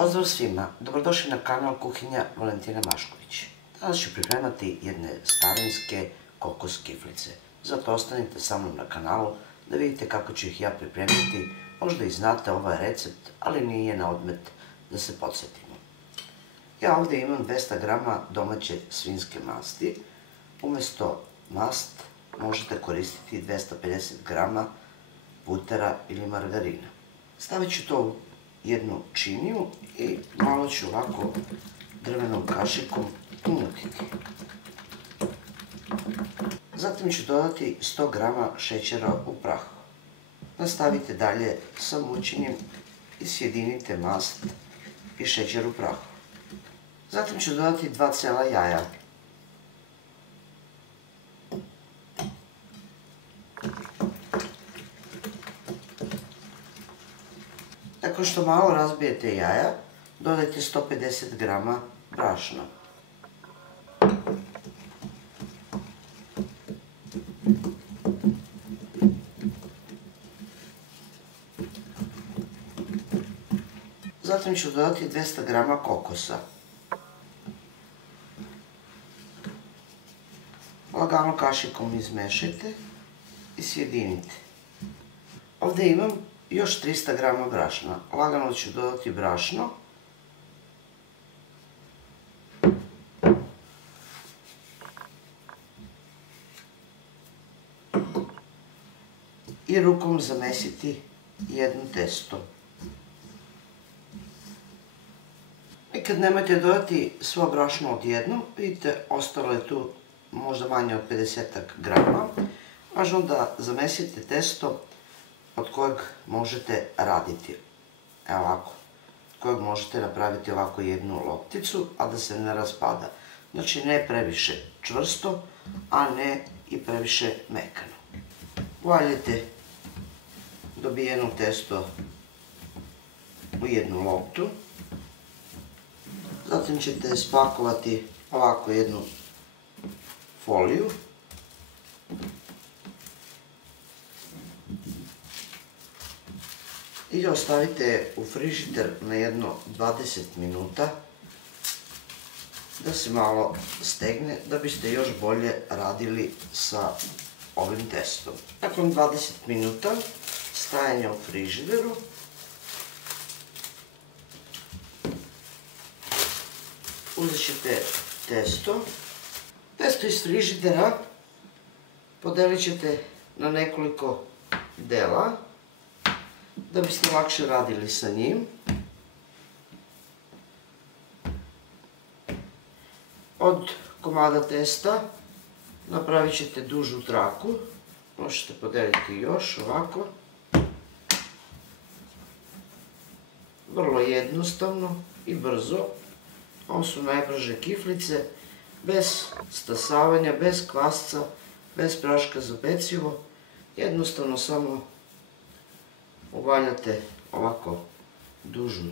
Pozdrav svima, dobrodošli na kanal Kuhinja Valentine Mašković. Danas ću pripremati jedne starinske kokos kiflice. Zato ostanite sa mnom na kanalu da vidite kako ću ih ja pripremiti. Možda i znate ovaj recept, ali nije na odmet da se podsjetimo. Ja ovdje imam 200 g domaće svinjske masti. Umjesto mast možete koristiti 250 g butera ili margarina. Stavit ću to u jednu činiju i malo ću ovako drvenom kašikom umutiti. Zatim ću dodati 100 g šećera u prahu. Nastavite dalje sa mućenjem i sjedinite mast i šećer u prahu. Zatim ću dodati 2 cijela jaja. Nakon što malo razbijete jaja, dodajte 150 g brašna. Zatim ću dodati 200 g kokosa. Lagano kašikom izmešajte i sjedinite. Ovdje imam još 300 g brašna. Lagano ću dodati brašno. I rukom zamesiti jedno testo. Nikad nemojte dodati svo brašno odjednom. Vidite, ostalo je tu možda manje od 50 g. Važno da zamesite testo od kojeg možete raditi. Evo ovako. Od kojeg možete napraviti ovako jednu lopticu, a da se ne raspada. Znači ne previše čvrsto, a ne i previše mekano. Uvaljite dobijeno testo u jednu loptu. Zatim ćete spakovati ovako jednu foliju. I ostavite u frižider na jedno 20 minuta da se malo stegne, da biste još bolje radili sa ovim testom. Nakon 20 minuta stajanja u frižideru uzet ćete testo. Testo iz frižidera podelit ćete na nekoliko dela da biste lakše radili sa njim. Od komada testa napravit ćete dužu traku. Možete podeliti još ovako. Vrlo jednostavno i brzo. Ovo su najbrže kiflice, bez stasavanja, bez kvasca, bez praška za pecivo. Jednostavno samo uvaljate ovako dužu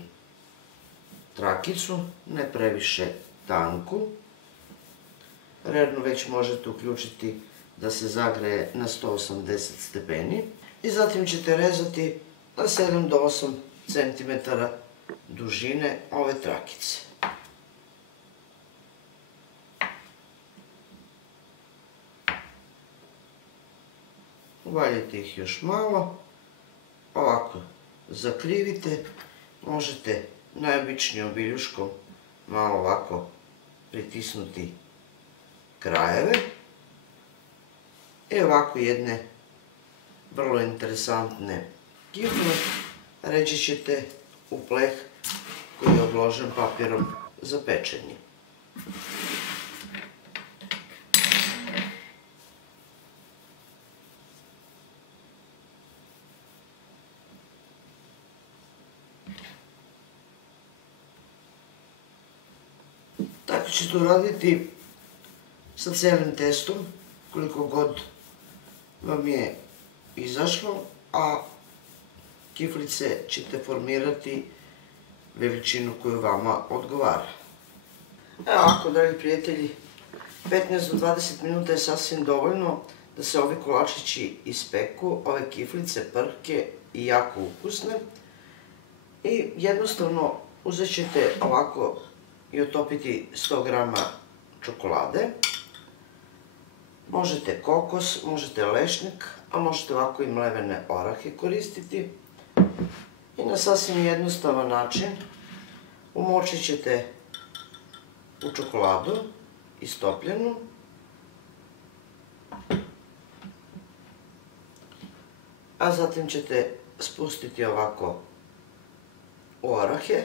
trakicu, ne previše tanku. Rernu već možete uključiti da se zagreje na 180 stepeni. I zatim ćete rezati na 7 do 8 cm dužine ove trakice. Uvaljite ih još malo. Ovako zakrivite, možete najobičnijom viljuškom malo ovako pritisnuti krajeve. I ovako jedne vrlo interesantne kifle reći ćete u pleh koji je obložen papirom za pečenje. Tako ćete uraditi sa cijelim testom, koliko god vam je izašlo, a kiflice ćete formirati veličinu koju vama odgovara. Evo ovako, dragi prijatelji, 15 do 20 minuta je sasvim dovoljno da se ovi kolačići ispeku, ove kiflice prhke i jako ukusne. I jednostavno uzet ćete ovako i otopiti 100 grama čokolade. Možete kokos, možete lešnik, a možete ovako i mlevene orahe koristiti. I na sasvim jednostavan način umočit ćete u čokoladu istopljenu. A zatim ćete spustiti ovako u orahe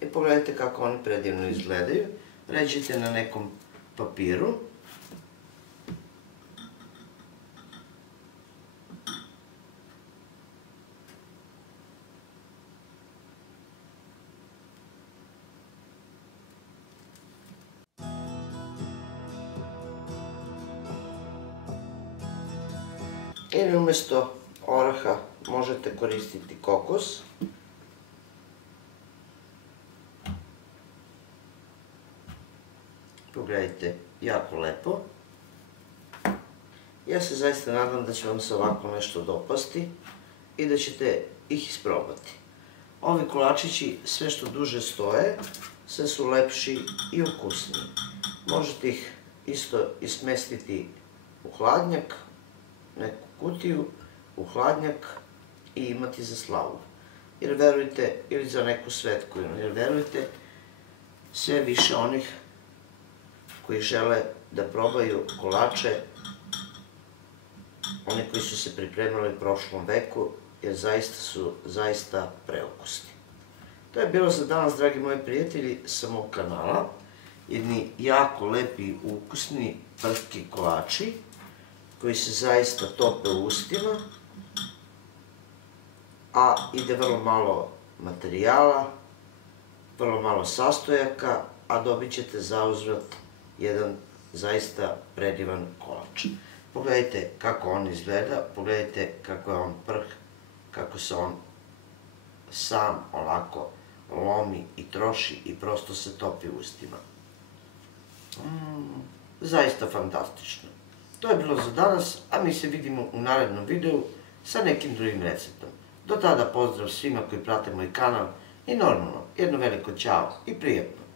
i pogledajte kako oni predivno izgledaju. Ređite na nekom papiru. Ili umjesto oraha možete koristiti kokos. Pogledajte, jako lepo. Ja se zaista nadam da će vam se ovako nešto dopasti i da ćete ih isprobati. Ovi kolačići sve što duže stoje, sve su lepši i ukusniji. Možete ih isto ismestiti u hladnjak, neku kutiju, u hladnjak i imati za slavu. Jer verujte, ili za neku svetkovinu, jer verujte, sve više onih koji žele da probaju kolače, oni koji su se pripremali u prošlom veku, jer zaista su preukusni. To je bilo za danas, dragi moji prijatelji, sa mog kanala. Jedni jako lepi i ukusni prtki kolači, koji se zaista tope u ustima, a ide vrlo malo materijala, vrlo malo sastojaka, a dobit ćete zauzvrat jedan zaista predivan kolač. Pogledajte kako on izgleda, pogledajte kako je on prh, kako se on sam ovako lomi i troši i prosto se topi u ustima. Zaista fantastično. To je bilo za danas, a mi se vidimo u narednom videu sa nekim drugim receptom. Do tada pozdrav svima koji prate moj kanal i normalno, jedno veliko ćao i prijatno.